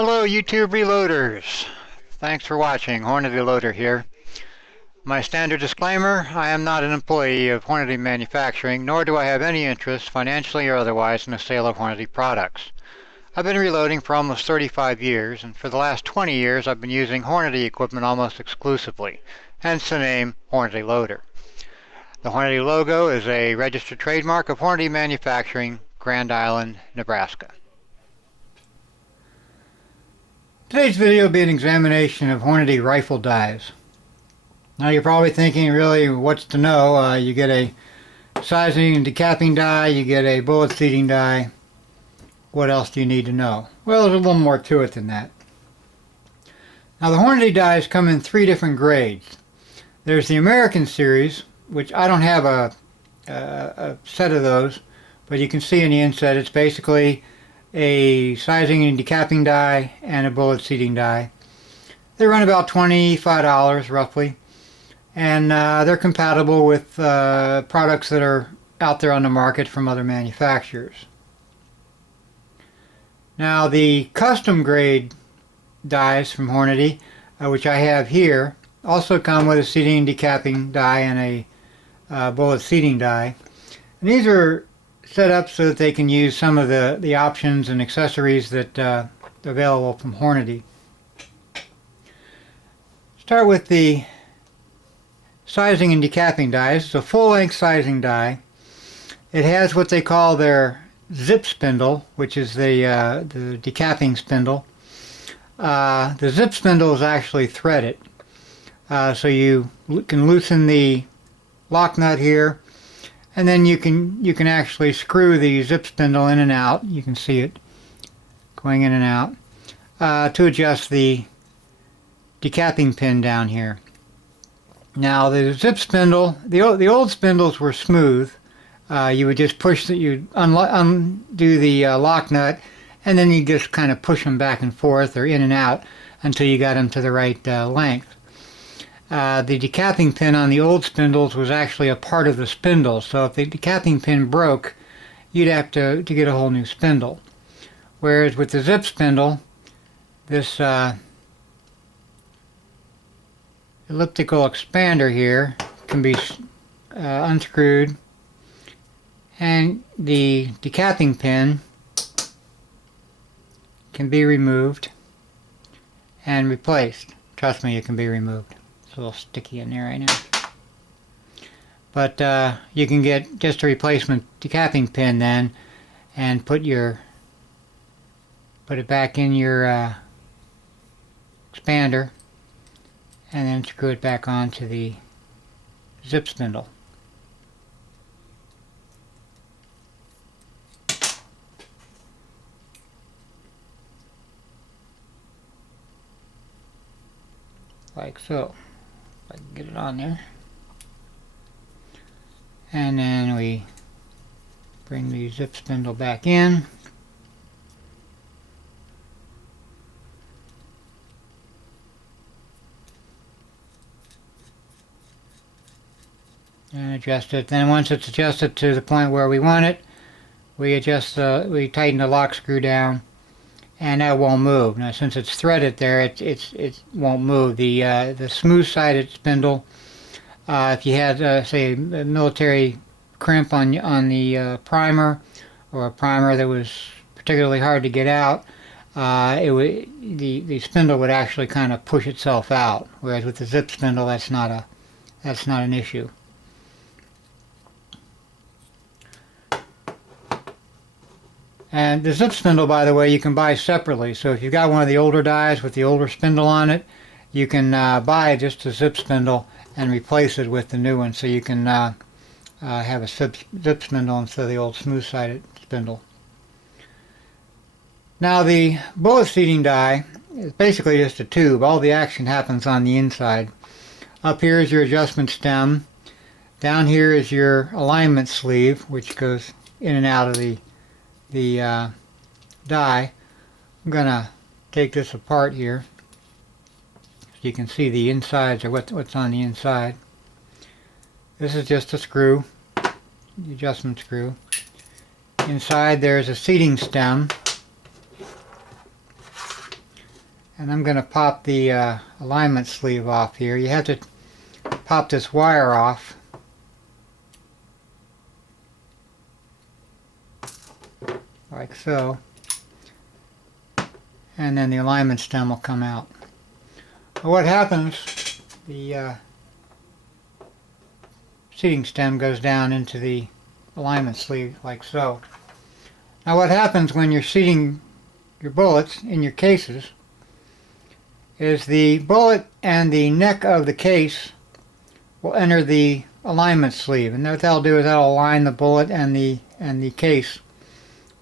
Hello YouTube reloaders. Thanks for watching. Hornady Loader here. My standard disclaimer, I am not an employee of Hornady Manufacturing, nor do I have any interest, financially or otherwise, in the sale of Hornady products. I've been reloading for almost 35 years, and for the last 20 years I've been using Hornady equipment almost exclusively, hence the name Hornady Loader. The Hornady logo is a registered trademark of Hornady Manufacturing, Grand Island, Nebraska. Today's video will be an examination of Hornady Rifle Dies. Now you're probably thinking, really, what's to know? You get a sizing and decapping die, you get a bullet seating die. What else do you need to know? Well, there's a little more to it than that. Now the Hornady dies come in three different grades. There's the American series, which I don't have a set of those, but you can see in the inside it's basically a sizing and decapping die and a bullet seating die. They run about $25 roughly, and they're compatible with products that are out there on the market from other manufacturers. Now the custom grade dies from Hornady, which I have here, also come with a seating and decapping die and a bullet seating die. And these are set up so that they can use some of the options and accessories that are available from Hornady. Start with the sizing and decapping dies. It's a full-length sizing die. It has what they call their zip spindle, which is the decapping spindle. The zip spindle is actually threaded, so you can loosen the lock nut here, and then you can actually screw the zip spindle in and out. You can see it going in and out to adjust the decapping pin down here. Now the zip spindle, the old spindles were smooth. You would just push you'd undo the lock nut, and then you just kind of push them back and forth or in and out until you got them to the right length. The decapping pin on the old spindles was actually a part of the spindle, so if the decapping pin broke, you'd have to get a whole new spindle. Whereas with the zip spindle, this elliptical expander here can be unscrewed, and the decapping pin can be removed and replaced. Trust me, it can be removed. It's a little sticky in there right now. But you can get just a replacement decapping pin then and put it back in your expander and then screw it back onto the zip spindle. Like so. If I can get it on there. And then we bring the zip spindle back in. And adjust it. Then once it's adjusted to the point where we want it, we tighten the lock screw down, and that won't move. Now since it's threaded there, it won't move. The smooth-sided spindle, if you had say a military crimp on the primer, or a primer that was particularly hard to get out, the spindle would actually kind of push itself out. Whereas with the zip spindle, that's not an issue. And the zip spindle, by the way, you can buy separately. So if you've got one of the older dies with the older spindle on it, you can buy just a zip spindle and replace it with the new one. So you can have a zip spindle instead of the old smooth-sided spindle. Now the bullet seating die is basically just a tube. All the action happens on the inside. Up here is your adjustment stem. Down here is your alignment sleeve, which goes in and out of the die. I'm gonna take this apart here so you can see the insides, or what's on the inside. This is just a screw, the adjustment screw. Inside there's a seating stem, And I'm going to pop the alignment sleeve off here. You have to pop this wire off. Like so. And then the alignment stem will come out. What happens, the seating stem goes down into the alignment sleeve like so. Now what happens when you're seating your bullets in your cases is the bullet and the neck of the case will enter the alignment sleeve, and what that'll do is that'll align the bullet and the case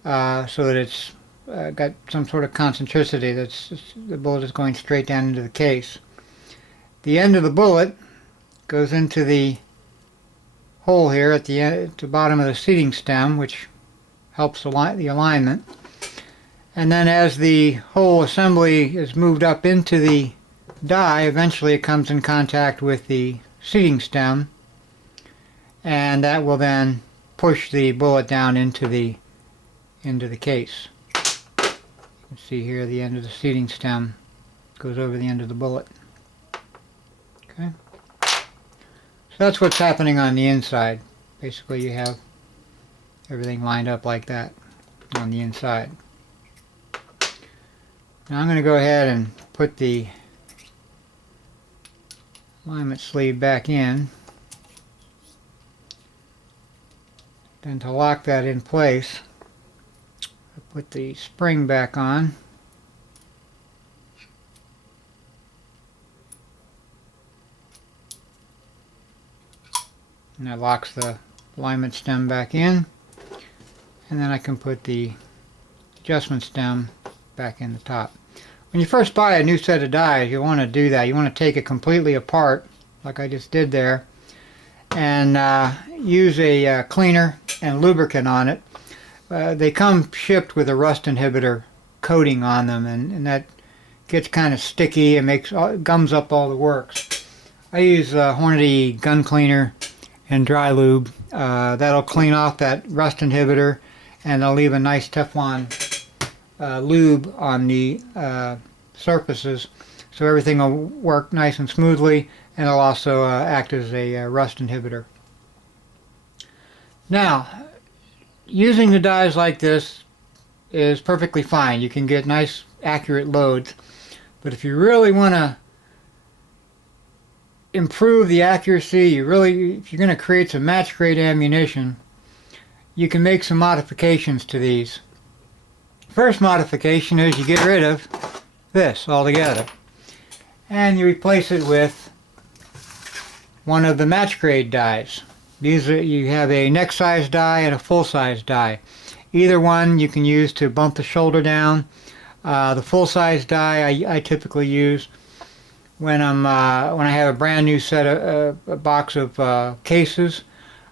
so that it's got some sort of concentricity. The bullet is going straight down into the case. The end of the bullet goes into the hole here at the bottom of the seating stem, which helps align the alignment. And then as the whole assembly is moved up into the die, eventually it comes in contact with the seating stem, and that will then push the bullet down into the case. You can see here the end of the seating stem goes over the end of the bullet. Okay. So that's what's happening on the inside. Basically you have everything lined up like that on the inside. Now I'm going to go ahead and put the alignment sleeve back in. Then to lock that in place, I put the spring back on. And that locks the alignment stem back in. And then I can put the adjustment stem back in the top. When you first buy a new set of dies, you want to do that. You want to take it completely apart, like I just did there, and use a cleaner and lubricant on it. They come shipped with a rust inhibitor coating on them, and that gets kind of sticky and gums up all the works. I use Hornady gun cleaner and dry lube. That'll clean off that rust inhibitor, and it'll leave a nice Teflon lube on the surfaces, so everything will work nice and smoothly, and it'll also act as a rust inhibitor. Now, using the dies like this is perfectly fine. You can get nice accurate loads, but if you really want to improve the accuracy, if you're going to create some match grade ammunition, you can make some modifications to these. First modification is you get rid of this altogether, and you replace it with one of the match grade dies. You have a neck size die and a full size die. Either one you can use to bump the shoulder down. The full size die I typically use when I have a brand new set of a box of cases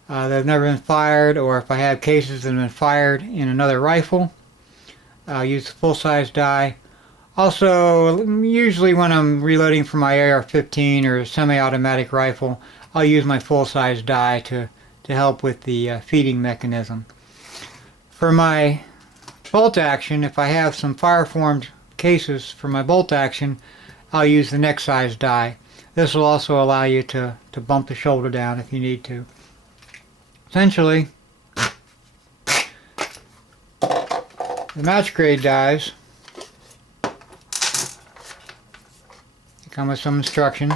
that have never been fired, or if I have cases that have been fired in another rifle. I'll use the full-size die. Also, usually when I'm reloading for my AR-15 or semi-automatic rifle, I'll use my full-size die to help with the feeding mechanism. For my bolt action, if I have some fire-formed cases for my bolt action, I'll use the neck size die. This will also allow you to bump the shoulder down if you need to. Essentially, the match grade dies come with some instructions.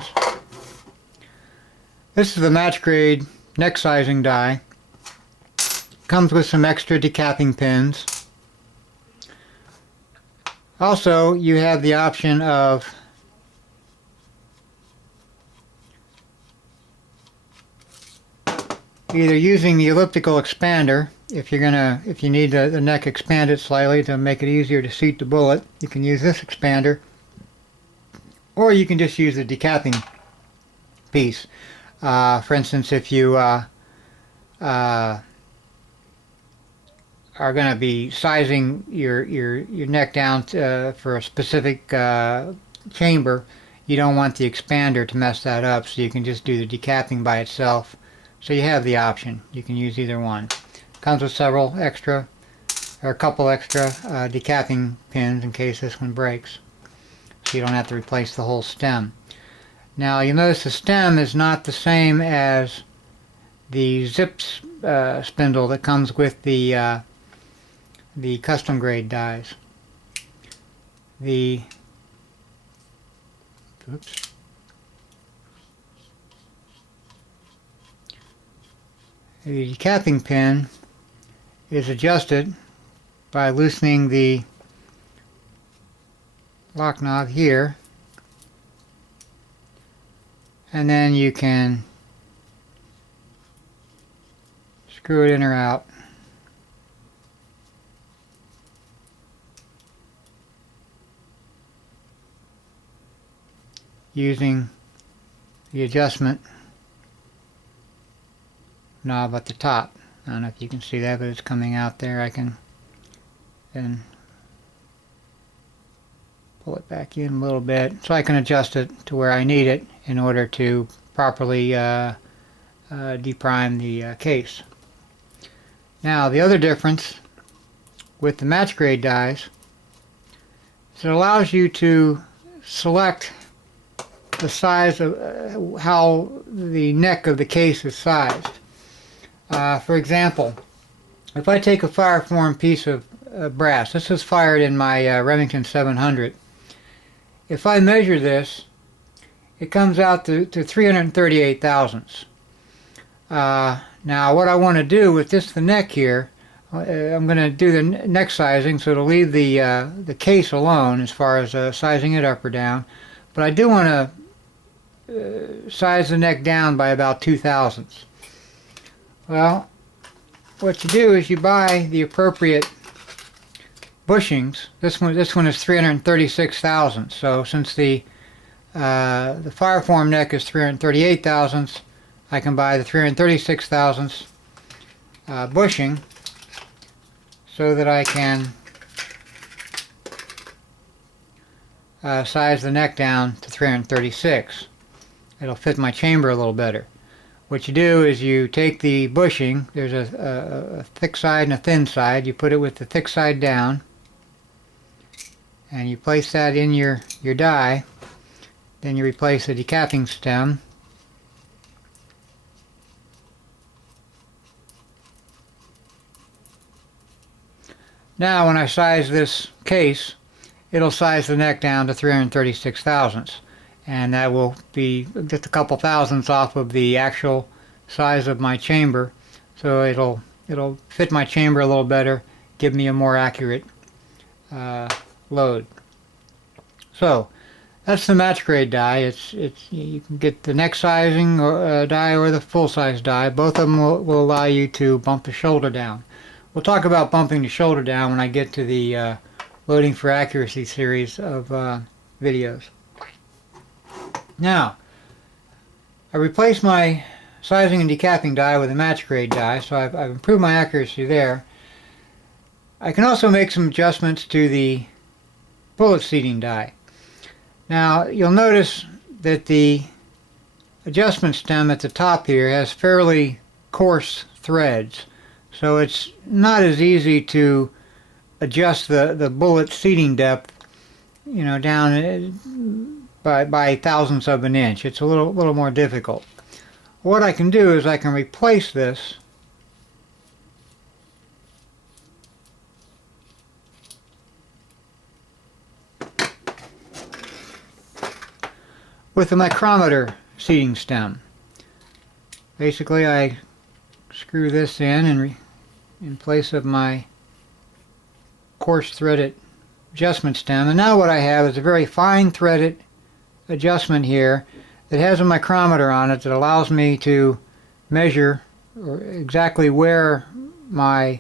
This is the match grade neck sizing die. Comes with some extra decapping pins. Also, you have the option of either using the elliptical expander, if you need the neck expanded slightly to make it easier to seat the bullet, you can use this expander, or you can just use the decapping piece. For instance, if you are going to be sizing your neck down for a specific chamber, you don't want the expander to mess that up, so you can just do the decapping by itself. So you have the option. You can use either one. Comes with several extra, or a couple extra decapping pins in case this one breaks. so you don't have to replace the whole stem. Now you'll notice the stem is not the same as the zip spindle that comes with the custom grade dies. The decapping pin is adjusted by loosening the lock knob here, and then you can screw it in or out. Using the adjustment knob at the top. I don't know if you can see that, but it's coming out there. I can then pull it back in a little bit so I can adjust it to where I need it in order to properly deprime the case. Now the other difference with the match grade dies is it allows you to select the size of how the neck of the case is sized. For example, if I take a fire-formed piece of brass, this is fired in my Remington 700. If I measure this, it comes out to 338 thousandths. Now what I want to do with the neck here, I'm going to do the neck sizing, so it'll leave the case alone as far as sizing it up or down. But I do want to size the neck down by about 2 thousandths. Well, what you do is you buy the appropriate bushings. This one is 336 thousandths. So since the fireform neck is 338 thousandths, I can buy the 336 thousandths bushing so that I can size the neck down to 336. It'll fit my chamber a little better. What you do is you take the bushing, there's a thick side and a thin side, you put it with the thick side down, and you place that in your die. Then you replace the decapping stem. Now when I size this case, it'll size the neck down to 336 thousandths. And that will be just a couple thousandths off of the actual size of my chamber, so it'll fit my chamber a little better, give me a more accurate load. So that's the match grade die. You can get the neck sizing die or the full size die. Both of them will allow you to bump the shoulder down. We'll talk about bumping the shoulder down when I get to the Loading for Accuracy series of videos. Now, I replaced my sizing and decapping die with a match grade die, so I've improved my accuracy there. I can also make some adjustments to the bullet seating die. Now, you'll notice that the adjustment stem at the top here has fairly coarse threads, so it's not as easy to adjust the bullet seating depth, you know, down by thousandths of an inch. It's a little more difficult. What I can do is I can replace this with a micrometer seating stem. Basically, I screw this in place of my coarse threaded adjustment stem, and now what I have is a very fine threaded adjustment here that has a micrometer on it that allows me to measure exactly where my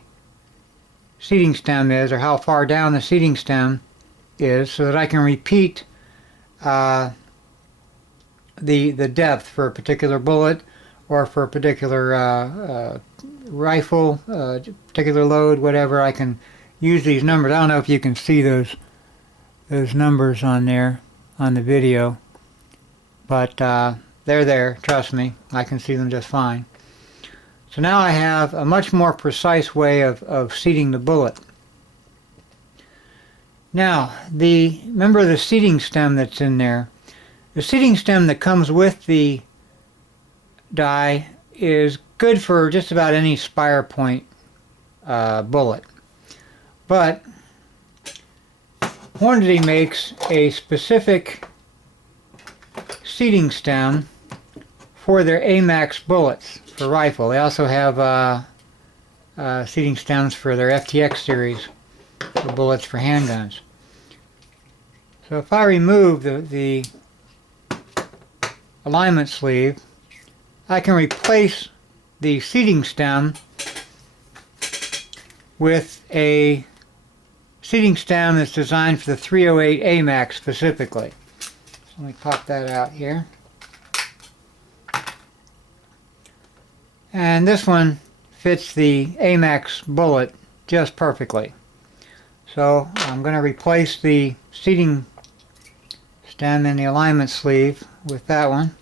seating stem is, or how far down the seating stem is, so that I can repeat the depth for a particular bullet or for a particular rifle, particular load, whatever. I can use these numbers. I don't know if you can see those numbers on there on the video, but they're there, trust me. I can see them just fine. So now I have a much more precise way of seating the bullet. Now, remember the seating stem that's in there? The seating stem that comes with the die is good for just about any spire point bullet. But Hornady makes a specific seating stem for their AMAX bullets for rifle. They also have seating stems for their FTX series for bullets for handguns. So if I remove the alignment sleeve, I can replace the seating stem with a seating stem that's designed for the 308 AMAX specifically. So let me pop that out here. And this one fits the AMAX bullet just perfectly. So I'm going to replace the seating stem in the alignment sleeve with that one,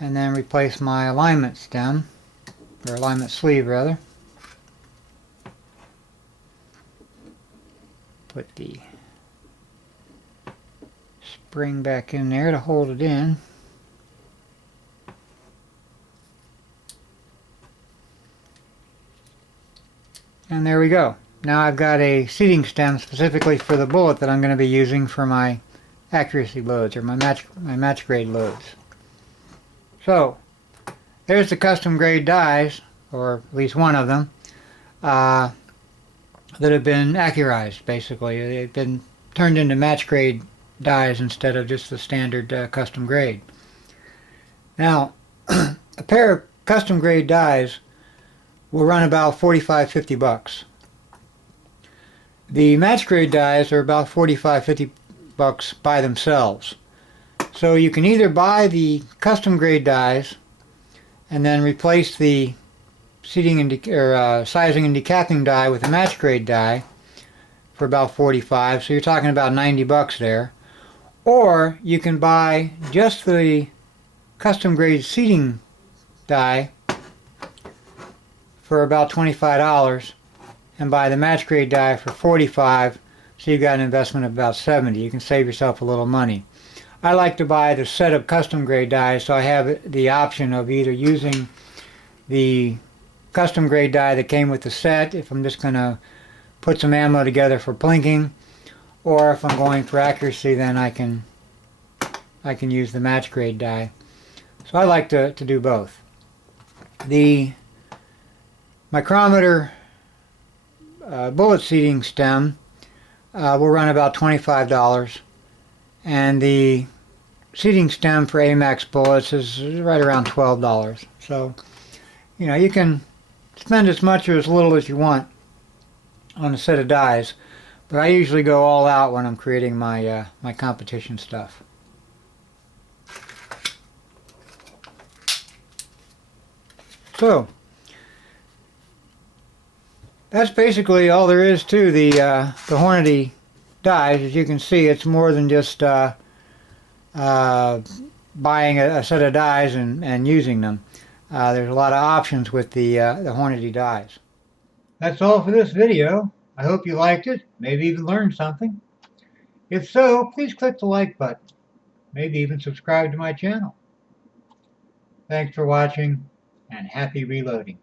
and then replace my alignment stem, or alignment sleeve rather. Put the spring back in there to hold it in. And there we go. Now I've got a seating stem specifically for the bullet that I'm going to be using for my accuracy loads, or my match grade loads. So there's the custom grade dies, or at least one of them, that have been accurized. Basically, they've been turned into match grade dies instead of just the standard custom grade. Now, a pair of custom grade dies will run about $45–50. The match grade dies are about $45–50 by themselves. So you can either buy the custom grade dies and then replace the seating and sizing and decapping die with a match grade die for about $45. So you're talking about $90 there. Or you can buy just the custom grade seating die for about $25 and buy the match grade die for $45, so you've got an investment of about $70. You can save yourself a little money. I like to buy the set of custom grade dies, so I have the option of either using the custom grade die that came with the set if I'm just going to put some ammo together for plinking, or if I'm going for accuracy, then I can use the match grade die. So I like to do both. The micrometer bullet seating stem will run about $25, and the seating stem for AMAX bullets is right around $12. So, you know, you can spend as much or as little as you want on a set of dies, but I usually go all out when I'm creating my my competition stuff. So that's basically all there is to the Hornady dies. As you can see, it's more than just buying a set of dies and using them. There's a lot of options with the Hornady dies. That's all for this video. I hope you liked it, maybe even learned something. If so, please click the like button. Maybe even subscribe to my channel. Thanks for watching, and happy reloading.